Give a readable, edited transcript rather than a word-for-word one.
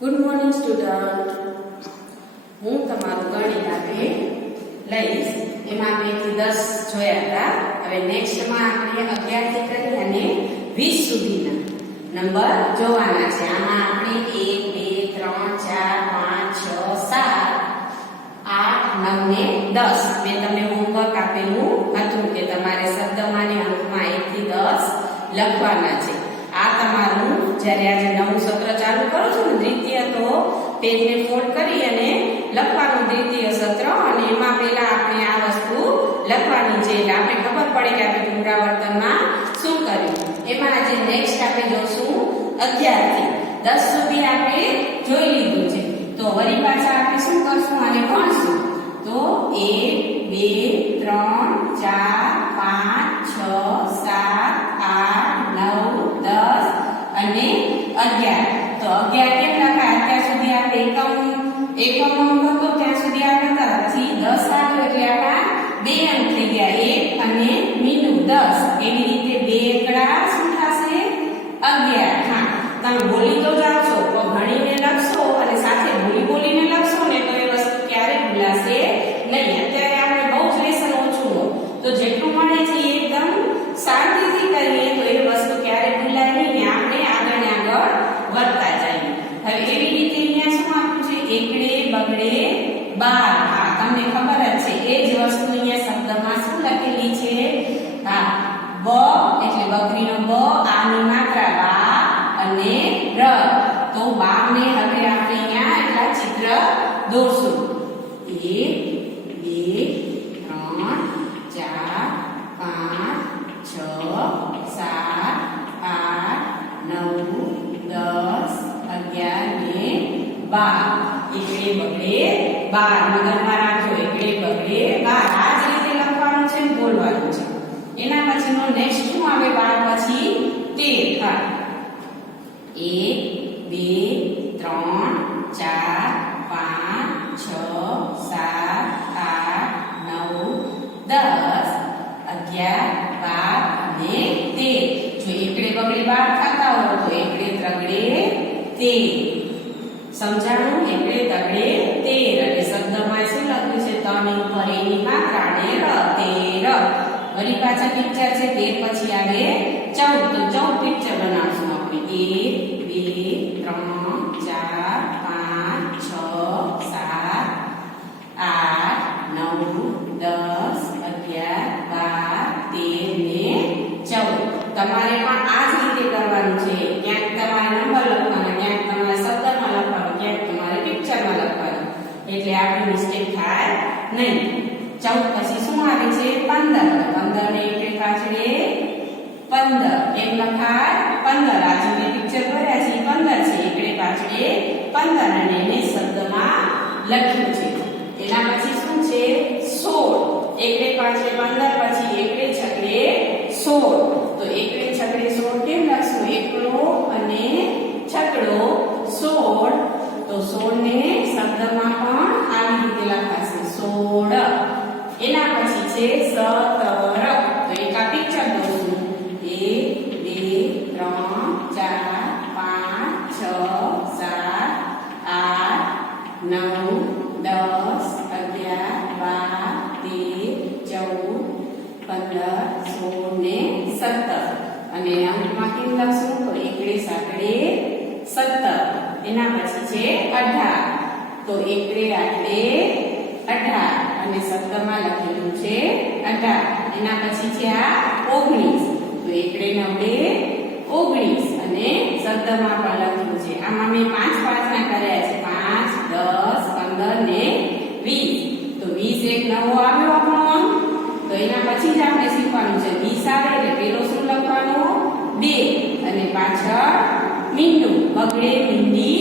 Good morning student. હું તમારું ગણિત આજે લઈશ. એમાં 2 થી 10 જોયા હતા. હવે નેક્સ્ટમાં આપણે 11 થી કરી અને 20 સુધીના નંબર જોવાના છે. આમાં આપણે 1 2 3 4 5 6 7 8 9 ને 10 મેં તમને હોમવર્ક આપેલું હતું કે તમારે શબ્દમાં ને અંકમાં 1 થી 10 લખવાના છે. આ તમારું જ્યારે આજે નવું સત્ર ચાલુ કરો છો ને દ્વિતીય, તો પેજને ફોલ્ડ કરી અને લખવાનું દ્વિતીય સત્ર, અને એમાં પહેલા આપણે આ વસ્તુ લખવાની છે એટલે આપણે ખબર પડે કે આપણે પુનરાવર્તનમાં શું કર્યું. એમાં આજે નેક્સ્ટ આપણે જોશું 11 થી 10 સુધી આપણે જોઈ લીધું છે. તો વળી પાછા આપણે શું કરશું અને ભણશું. તો 1 2 3 4 5 6 7 8 9 10 અને 11. તો 11 કેમ લખાય? અત્યાર સુધી આપણે એકમ હતો ત્યાં સુધી આ કરતા, પછી 10 આવ્યો એટલે આપણા 2 અંક થઈ ગયા, 1 અને મીંડું 10. એવી રીતે 2 એકડા શું થશે? 11. હા, તમે બોલી તો જાઓ છો પણ ભણીને લખશો અને સાથે બોલીને લખશો ને તો એ વસ્તુ ક્યારે ભૂલાશે નહીં. અત્યારે આપણે બહુ જ લેસન ઓછું હોય તો જેટલું મળે છે એકદમ શાંતિથી કરીએ તો એ વસ્તુ ક્યારે ભૂલાય નહીં ને આપણે આગળ ને આગળ વધતા જઈએ. હવે એવી રીતે અહીંયા શું આપ્યું છે? એકડે બગડે 12. હા, તમને ખબર જ છે. એ જ વસ્તુ અહીંયા શબ્દમાં શું લખેલી છે? હા, બ એટલે બકરીનો બ, આની માત્રા બા અને ર. તો બા ને હવે આપણે અહીંયા એટલા ચિત્ર દોરશું. 1 2 3 4 5 6 7 8 9 10 11 ને 12. એકડે બગડે 12. મગજમાં રાખજો, એકડે બગડે 12. આ જ રીતે લખવાનું છે ને બોલવાનું છે. એના પછીનો નેક્સ્ટ શું આવે? 12 પછી 13. હા, 1 2 3 4 5 6 7 8 9 10 11 12 અને 13. જો એકડે બગડે 12 થતા હોય તો એકડે ત્રગડે 13. સમજાણું? એકડે તગડે 13. એટલે શબ્દમાં શું લખ્યું છે? તન ઉપર એની માત્રા ને ર, 13. વળી પાછા પિક્ચર છે 13 પછી આવે 14. તો 14 પિક્ચર બનાવશું આપણે. 1 2 3 4 5 6 7 8 9 10 11 12 13 ને 14. તમારે પણ આ જ રીતે કરવાનું છે. ક્યાંક તમારે નંબર લખવાનો, ક્યાંક તમારે શબ્દમાં લખવાનો, ક્યાંક તમારે પિક્ચરમાં લખવાનું, એટલે આપણી મિસ્ટેક થાય નહીં. 14 પછી શું આવે છે? 15. 15 ને એકડે પાછળે 15. એમ લખાય 15. આજે મેં પિક્ચર દોર્યા છે 15 છે, એકડે પાછળે 15 અને એને શબ્દમાં લખ્યું છે. એના પછી શું છે? 16. એકડે પાછળે 15 પછી એકડે છકડે 16. તો એકડે છકડે 16 કેમ લખશું? એકડો અને છકડો 16. તો 16 ને શબ્દમાં પણ આવી રીતે લખાશે 16. એના પછી છે 17. તો એક આ પિક્ચર દોરશું. 1 2 3 4 5 6 7 8 9 10 11 12 13 14 15 16 ને 17. અને અંકમાં કેમ લખશું? તો એકડે સાકડે 17. એના પછી છે 18. તો એકડે આટલે 18 અને શબ્દમાં લખેલું છે 18. એના પછી છે આ 19. તો એકડે નવડે 19 અને શબ્દમાં પણ લખ્યું છે. આમાં મેં 5 5 ના કર્યા છે. 5 10 15 ને 20. તો 20 એક નવો આવ્યો આપણો અંક. તો એના પછી જ આપણે શીખવાનું છે. 20 આવે એટલે પેલો શું લખવાનો? 2 અને પાછળ મીંડું. બગડે મીંડી